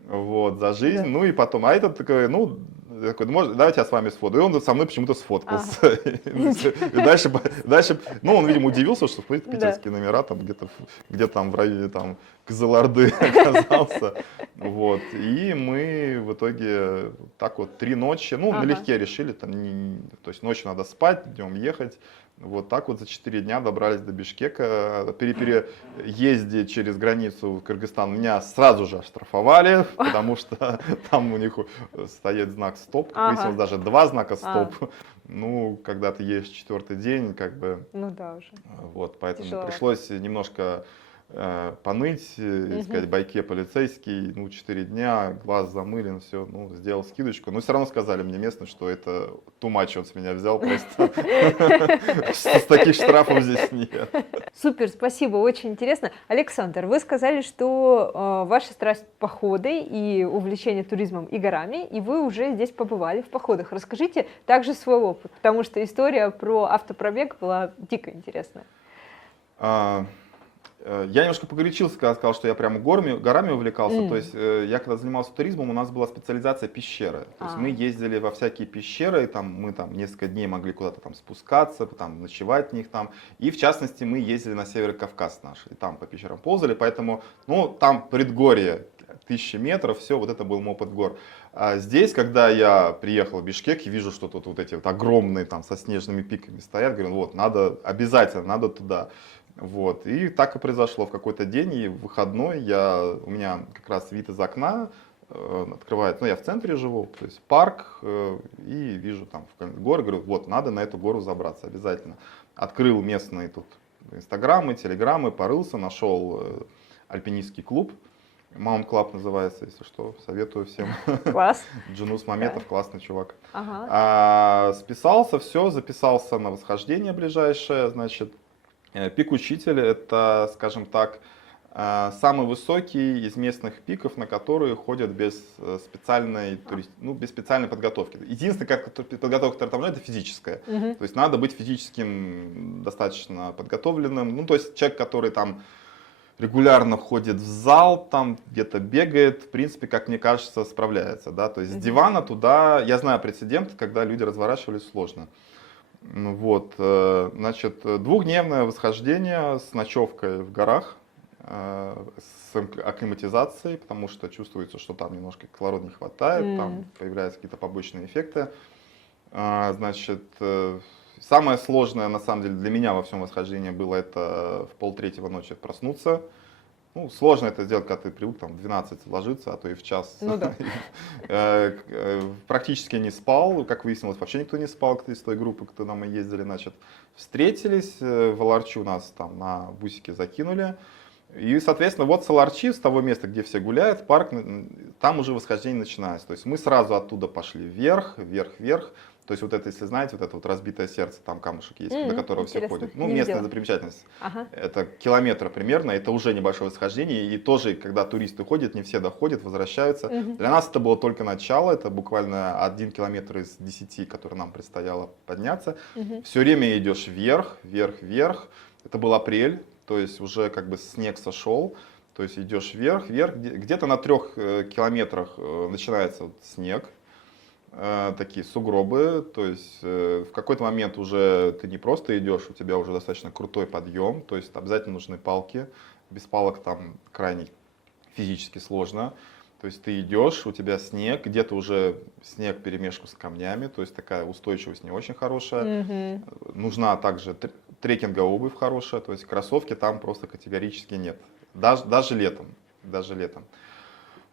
Вот, за жизнь, Да. ну и потом, а этот такой, ну, такой, давайте я с вами сфоткаю. И он со мной почему-то сфоткался. И дальше, ну, он, видимо, удивился, что, смотрите, Да. питерские номера, там где-то там в районе там Кызылорды оказался. Вот, и мы в итоге так вот 3 ночи, ну, Ага. налегке решили, там, то есть ночью надо спать, днем ехать. Вот так вот за 4 дня добрались до Бишкека. При переезде через границу в Кыргызстан меня сразу же оштрафовали, потому что там у них стоит знак стоп. Как Ага. выяснилось, даже 2 знака стоп. Ну, когда ты едешь 4-й день, как бы, Ну да, уже. вот, поэтому Тяжеловато. пришлось немножко поныть, сказать, байке полицейский, ну, 4 дня, глаз замылен, все, ну, сделал скидочку. Но все равно сказали мне местные, что это too much он с меня взял, просто с таких штрафов здесь нет. Супер, спасибо, очень интересно. Александр, вы сказали, что ваша страсть походы и увлечение туризмом и горами, и вы уже здесь побывали в походах. Расскажите также свой опыт, потому что история про автопробег была дико интересная. Я немножко погорячился, когда сказал, что я прямо горами увлекался. То есть я когда занимался туризмом, у нас была специализация пещеры. То есть мы ездили во всякие пещеры, и там, мы там несколько дней могли куда-то там спускаться, там, ночевать в них там. И в частности мы ездили на Северо-Кавказ наш, и там по пещерам ползали, поэтому, ну, там предгорье, 1000 метров, все, вот это был мой опыт гор. А здесь, когда я приехал в Бишкек и вижу, что тут вот эти вот огромные там со снежными пиками стоят, говорю, вот, обязательно надо туда. Вот. И так и произошло. В какой-то день, и в выходной, у меня как раз вид из окна открывает, ну я в центре живу, то есть парк, и вижу там горы, говорю, вот, надо на эту гору забраться обязательно. Открыл местный тут инстаграмы, телеграммы, порылся, нашел альпинистский клуб. Mount Club называется, если что, советую всем. Класс. Джунус Маметов, классный чувак. Ага. Списался, все, записался на восхождение ближайшее. Значит, пик Учитель — это, скажем так, самый высокий из местных пиков, на которые ходят без специальной, без специальной подготовки. Единственная подготовка, которая там нужна, это физическая. То есть надо быть физическим достаточно подготовленным. Ну, то есть человек, который там регулярно входит в зал, там где-то бегает, в принципе, как мне кажется, справляется. Да? То есть с дивана туда, я знаю прецедент, когда люди разворачивались сложно. Вот, значит, двухдневное восхождение с ночевкой в горах, с акклиматизацией, потому что чувствуется, что там немножко кислорода не хватает, там появляются какие-то побочные эффекты. Значит, самое сложное, на самом деле, для меня во всем восхождении было это в 2:30 ночи проснуться. Ну, сложно это сделать, когда ты привык там, в 12 ложиться, а то и в час. Ну, да. Практически не спал, как выяснилось, вообще никто не спал из той группы, кто нам и ездили. Значит, встретились, в Аларчу нас там на бусике закинули. И, соответственно, вот с Аларчи, с того места, где все гуляют, парк, там уже восхождение начинается. То есть мы сразу оттуда пошли вверх, вверх, вверх. То есть вот это, если знаете, вот это вот разбитое сердце, там камушек есть, до которого все ходят. Ну, местная достопримечательность. Ага. Это километр примерно, это уже небольшое восхождение. И тоже, когда туристы ходят, не все доходят, возвращаются. Для нас это было только начало, это буквально 1 километр из 10, который нам предстояло подняться. Все время идешь вверх, вверх, вверх. Это был апрель, то есть уже как бы снег сошел. То есть идешь вверх, вверх. Где-то на 3 километрах начинается вот снег. Такие сугробы, то есть в какой-то момент уже ты не просто идешь, у тебя уже достаточно крутой подъем, то есть обязательно нужны палки, без палок там крайне физически сложно, то есть ты идешь, у тебя снег, где-то уже снег вперемешку с камнями, то есть такая устойчивость не очень хорошая, нужна также трекинговая обувь хорошая, то есть кроссовки там просто категорически нет, даже летом.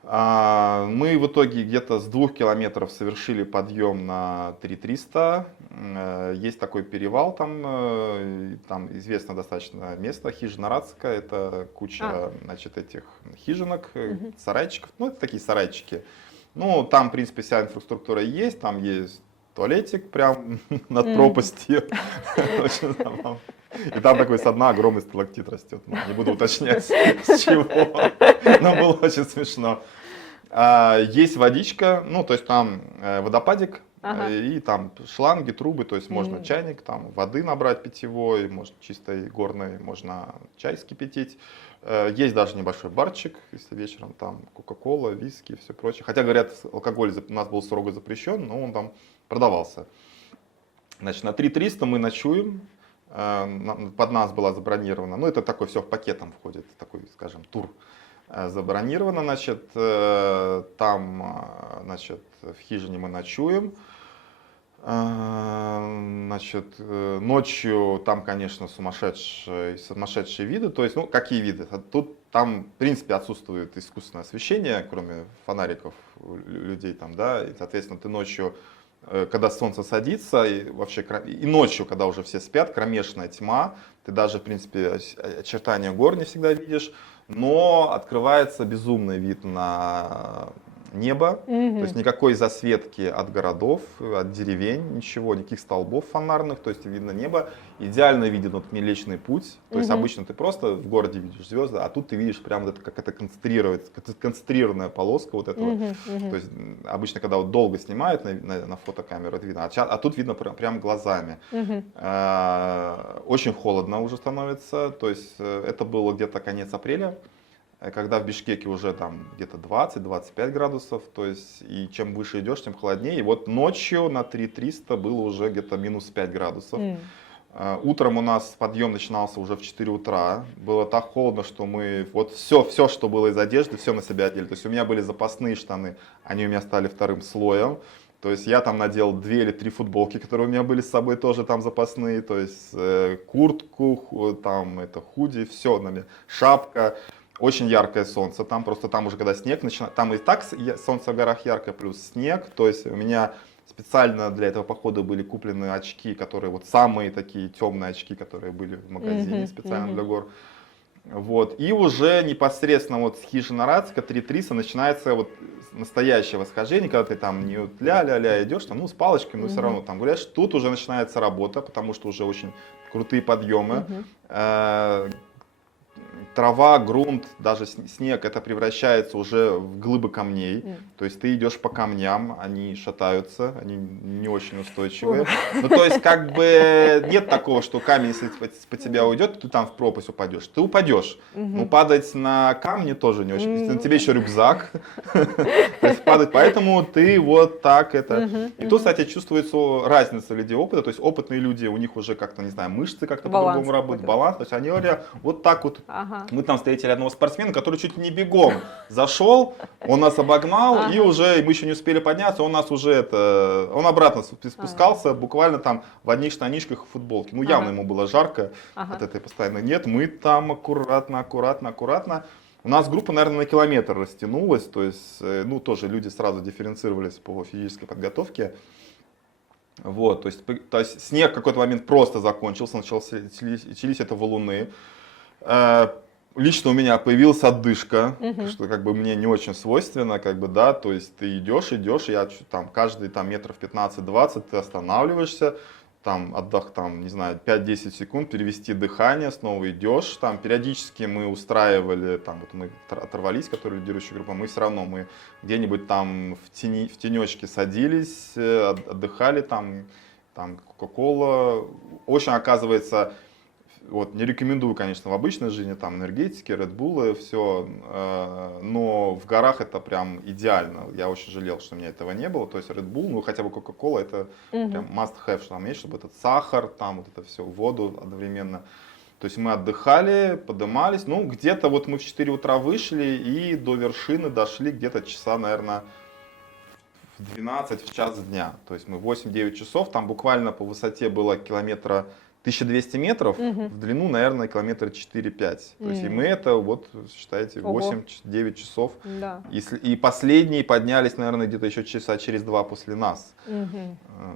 Мы в итоге где-то с 2 километров совершили подъем на 3300. Есть такой перевал там известно достаточно место, хижина Рацкая, это куча, значит, этих хижинок, сарайчиков, ну это такие сарайчики. Ну там, в принципе, вся инфраструктура есть, там есть туалетик прям над пропастью. И там такой со дна огромный сталактит растет. Не буду уточнять, с чего, но было очень смешно. Есть водичка, ну то есть там водопадик, и там шланги, трубы, то есть можно чайник, там воды набрать питьевой, можно чистой горной, можно чай скипятить. Есть даже небольшой барчик, если вечером там кока-кола, виски и все прочее. Хотя говорят, алкоголь у нас был строго запрещен, но он там продавался. Значит, на 3300 мы ночуем. Под нас была забронирована, ну это такой все в пакетом входит, такой, скажем, тур забронировано, значит, там, значит, в хижине мы ночуем, значит, ночью там, конечно, сумасшедшие виды, то есть, ну, какие виды? Тут там, в принципе, отсутствует искусственное освещение, кроме фонариков людей там, да, и, соответственно, ты ночью, когда солнце садится, и вообще и ночью, когда уже все спят, кромешная тьма, ты даже, в принципе, очертания гор не всегда видишь, но открывается безумный вид на небо, то есть никакой засветки от городов, от деревень, ничего, никаких столбов фонарных, то есть видно небо, идеально виден вот Млечный Путь, то есть обычно ты просто в городе видишь звезды, а тут ты видишь прям вот это, как это концентрированная полоска вот этого, то есть обычно когда вот долго снимают на фотокамеру, это видно, а тут видно прям глазами. Очень холодно уже становится, то есть это было где-то конец апреля, когда в Бишкеке уже там где-то 20-25 градусов, то есть и чем выше идешь, тем холоднее. И вот ночью на 3300 было уже где-то минус 5 градусов. Утром у нас подъем начинался уже в 4 утра. Было так холодно, что мы вот все, что было из одежды, все на себя одели. То есть у меня были запасные штаны, они у меня стали вторым слоем. То есть я там надел 2 или 3 футболки, которые у меня были с собой тоже там запасные. То есть куртку, там это худи, все на мне, шапка. Очень яркое солнце, там просто там уже когда снег начинает, там и так солнце в горах яркое, плюс снег, то есть у меня специально для этого похода были куплены очки, которые вот самые такие темные очки, которые были в магазине специально для гор. Вот. И уже непосредственно вот с хижины Рацика 3.30 начинается вот настоящее восхождение, когда ты там не вот ля-ля-ля идешь, там, ну, с палочками, но все равно там гуляешь. Тут уже начинается работа, потому что уже очень крутые подъемы. Трава, грунт, даже снег, это превращается уже в глыбы камней. То есть ты идешь по камням, они шатаются, они не очень устойчивые. Ну, то есть, как бы нет такого, что камень, если по тебя уйдет, ты там в пропасть упадешь. Ты упадешь. Но падать на камни тоже не очень. Если на тебе еще рюкзак, то есть падать. Поэтому ты вот так это. И тут, кстати, чувствуется разница людей опыта. То есть опытные люди, у них уже как-то, не знаю, мышцы как-то по-другому работают, баланс. То есть они говорят, вот так вот. Мы там встретили одного спортсмена, который чуть не бегом зашел, он нас обогнал, и уже мы еще не успели подняться, он нас уже он обратно спускался, буквально там в одних штанишках и футболке. Ну, явно ему было жарко от этой постоянной. Нет, мы там аккуратно. У нас группа, наверное, на километр растянулась, то есть, ну, тоже люди сразу дифференцировались по физической подготовке. Вот, то есть снег в какой-то момент просто закончился, начались это валуны. Лично у меня появилась отдышка, что как бы мне не очень свойственно, как бы, да, то есть ты идешь, я там каждый там метров 15-20 ты останавливаешься, там отдох, там, не знаю, 5-10 секунд, перевести дыхание, снова идешь, там периодически мы устраивали, там вот мы оторвались, который лидирующая группа, мы все равно, мы где-нибудь там в тенечке садились, отдыхали, там кока-кола, очень оказывается. Вот, не рекомендую, конечно, в обычной жизни, там, энергетики, Red Bull, все, но в горах это прям идеально. Я очень жалел, что у меня этого не было. То есть Red Bull, ну, хотя бы Coca-Cola, это прям must have, что там есть, чтобы этот сахар, там, вот это все, воду одновременно. То есть мы отдыхали, подымались, ну, где-то вот мы в 4 утра вышли и до вершины дошли где-то часа, наверное, в 12, в час дня. То есть мы 8-9 часов, там буквально по высоте было километра 1200 метров, в длину, наверное, километра 4-5. То есть и мы это, вот, считайте, 8-9 часов. Да. И последние поднялись, наверное, где-то еще часа через 2 после нас.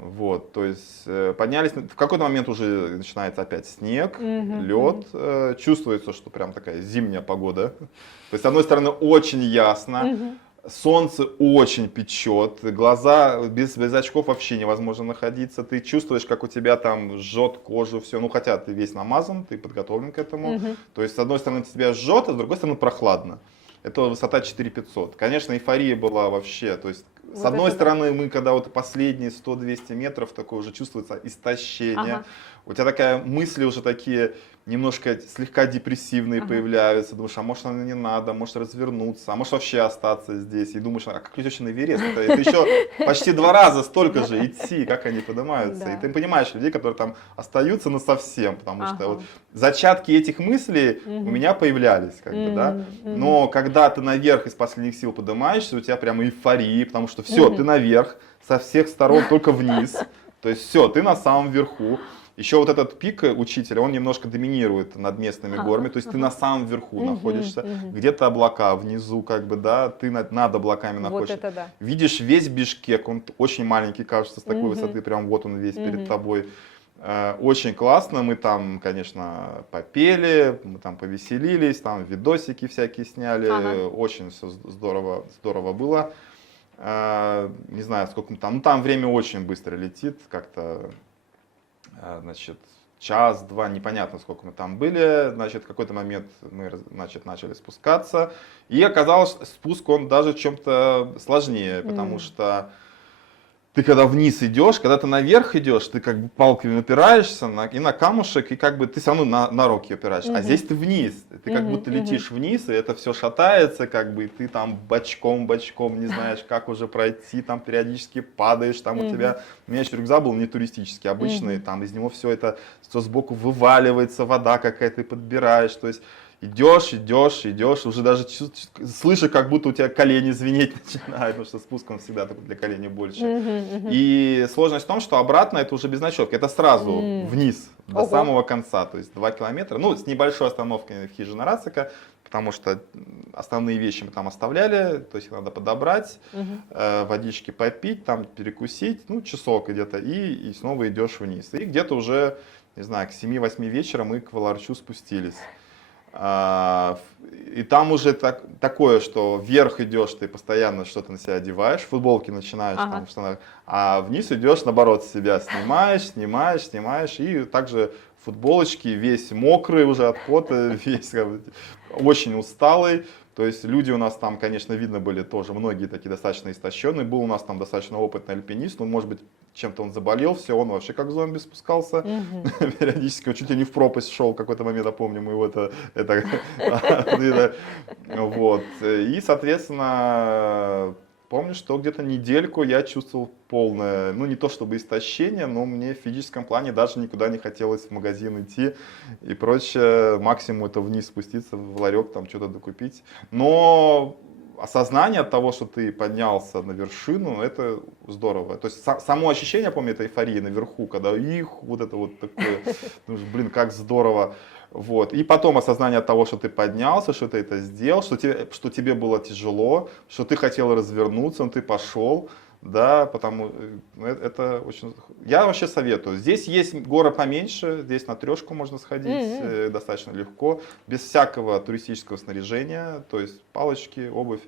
Вот, то есть поднялись, в какой-то момент уже начинается опять снег, лед, чувствуется, что прям такая зимняя погода. То есть, с одной стороны, очень ясно. Солнце очень печет, глаза без очков вообще невозможно находиться. Ты чувствуешь, как у тебя там жжет кожу, все. Ну, хотя ты весь намазан, ты подготовлен к этому. То есть, с одной стороны, тебя жжет, а с другой стороны, прохладно. Это высота 4500. Конечно, эйфория была вообще. То есть, с одной стороны, мы, когда вот последние 100-200 метров, такое уже чувствуется истощение. У тебя такая мысли уже такие немножко слегка депрессивные появляются. Думаешь, а может, наверное, не надо, может развернуться, а может вообще остаться здесь. И думаешь, а как летешь на Эверест? Это еще почти 2 раза столько же идти, как они поднимаются. И ты понимаешь людей, которые там остаются насовсем, потому что вот зачатки этих мыслей у меня появлялись, как бы, да. Но когда ты наверх из последних сил поднимаешься, у тебя прям эйфория, потому что все, ты наверх, со всех сторон только вниз. То есть все, ты на самом верху. Еще вот этот пик учителя, он немножко доминирует над местными горами, то есть ты на самом верху находишься, где-то облака внизу, как бы, да, ты над облаками находишься. Вот это да. Видишь весь Бишкек, он очень маленький, кажется, с такой высоты, прям вот он весь перед тобой. Очень классно, мы там, конечно, попели, мы там повеселились, там видосики всякие сняли, очень все здорово было. Не знаю, сколько там, ну там время очень быстро летит, как-то... Значит, час-два, непонятно, сколько мы там были. Значит, в какой-то момент мы, значит, начали спускаться. И оказалось, спуск, он даже в чем-то сложнее, потому что ты когда вниз идешь, когда ты наверх идешь, ты как бы палками опираешься и на камушек, и как бы ты все равно на руки опираешься. А здесь ты вниз, ты как будто летишь вниз, и это все шатается, как бы, и ты там бочком, не знаешь, как уже пройти, там периодически падаешь, там у тебя, у меня еще рюкзак был не туристический, обычный, там из него все это, все сбоку вываливается, вода какая-то, ты подбираешь, то есть идешь, уже даже слышишь, как будто у тебя колени звенеть начинают, потому что спуском всегда для коленей больше. И сложность в том, что обратно это уже без ночевки, это сразу вниз, до самого конца, то есть 2 километра, ну, с небольшой остановкой в хижине Рацика, потому что основные вещи мы там оставляли, то есть их надо подобрать, водички попить, там перекусить, ну, часок где-то, и снова идешь вниз. И где-то уже, не знаю, к 7-8 вечера мы к Валарчу спустились. И там уже такое, что вверх идешь, ты постоянно что-то на себя одеваешь, футболки начинаешь, там, в штанах, а вниз идешь, наоборот, с себя снимаешь, и также футболочки, весь мокрый уже от пота, весь очень усталый. То есть люди у нас там, конечно, видно были тоже, многие такие достаточно истощенные. Был у нас там достаточно опытный альпинист, ну, может быть, чем-то он заболел, все, он вообще как зомби спускался. Периодически, чуть ли не в пропасть шел, в какой-то момент, я помню, мы его вот. И, соответственно, помню, что где-то недельку я чувствовал полное, ну не то чтобы истощение, но мне в физическом плане даже никуда не хотелось в магазин идти и прочее. Максимум это вниз спуститься в ларек, там что-то докупить. Но осознание от того, что ты поднялся на вершину, это здорово. То есть само ощущение, помню, этой эйфории наверху, когда вот это вот такое, блин, как здорово. Вот. И потом осознание того, что ты поднялся, что ты это сделал, что тебе было тяжело, что ты хотел развернуться, но ты пошел. Да, потому это очень... Я вообще советую. Здесь есть горы поменьше, здесь на Трешку можно сходить достаточно легко, без всякого туристического снаряжения, то есть палочки, обувь.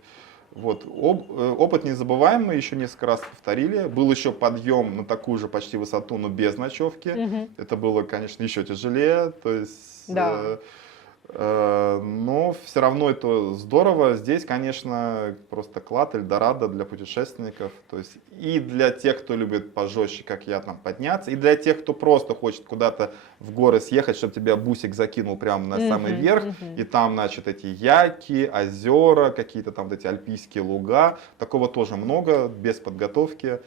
Вот. Опыт незабываемый, еще несколько раз повторили. Был еще подъем на такую же почти высоту, но без ночевки. Это было, конечно, еще тяжелее. То есть, да. Но все равно это здорово. Здесь, конечно, просто клад, Эльдорадо для путешественников. То есть и для тех, кто любит пожестче, как я, там подняться, и для тех, кто просто хочет куда-то в горы съехать, чтобы тебя бусик закинул прямо на самый верх. И там, значит, эти яки, озера, какие-то там вот эти альпийские луга. Такого тоже много, без подготовки,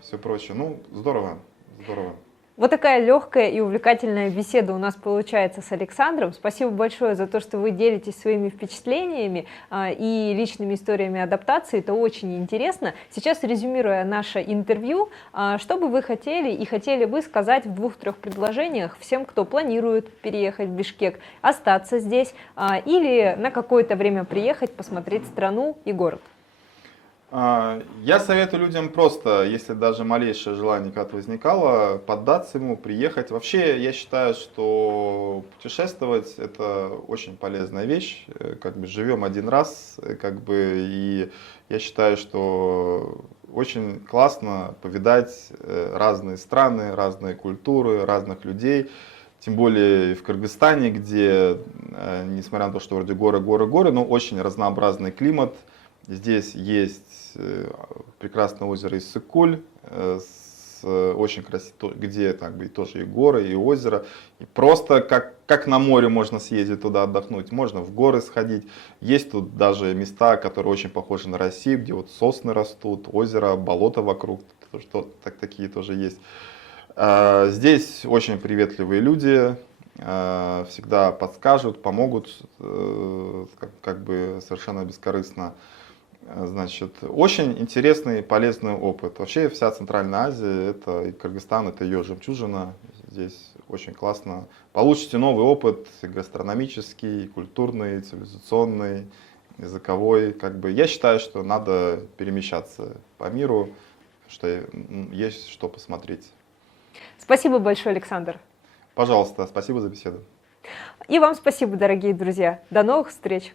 все прочее. Ну, здорово, здорово. Вот такая легкая и увлекательная беседа у нас получается с Александром. Спасибо большое за то, что вы делитесь своими впечатлениями и личными историями адаптации. Это очень интересно. Сейчас, резюмируя наше интервью, что бы вы хотели и хотели бы сказать в 2-3 предложениях всем, кто планирует переехать в Бишкек, остаться здесь или на какое-то время приехать, посмотреть страну и город? Я советую людям просто, если даже малейшее желание как-то возникало, поддаться ему, приехать. Вообще, я считаю, что путешествовать – это очень полезная вещь. Как бы живем один раз, как бы, и я считаю, что очень классно повидать разные страны, разные культуры, разных людей. Тем более в Кыргызстане, где, несмотря на то, что вроде горы, но очень разнообразный климат. Здесь есть прекрасное озеро Иссык-Куль, очень красиво, где как бы тоже и горы, и озеро. И просто как на море можно съездить туда отдохнуть, можно в горы сходить. Есть тут даже места, которые очень похожи на Россию, где вот сосны растут, озеро, болото вокруг, такие тоже есть. Здесь очень приветливые люди, всегда подскажут, помогут, как бы совершенно бескорыстно. Значит, очень интересный и полезный опыт. Вообще вся Центральная Азия, это и Кыргызстан, это ее жемчужина. Здесь очень классно. Получите новый опыт и гастрономический, и культурный, и цивилизационный, языковой. Как бы, я считаю, что надо перемещаться по миру, что есть что посмотреть. Спасибо большое, Александр. Пожалуйста, спасибо за беседу. И вам спасибо, дорогие друзья. До новых встреч.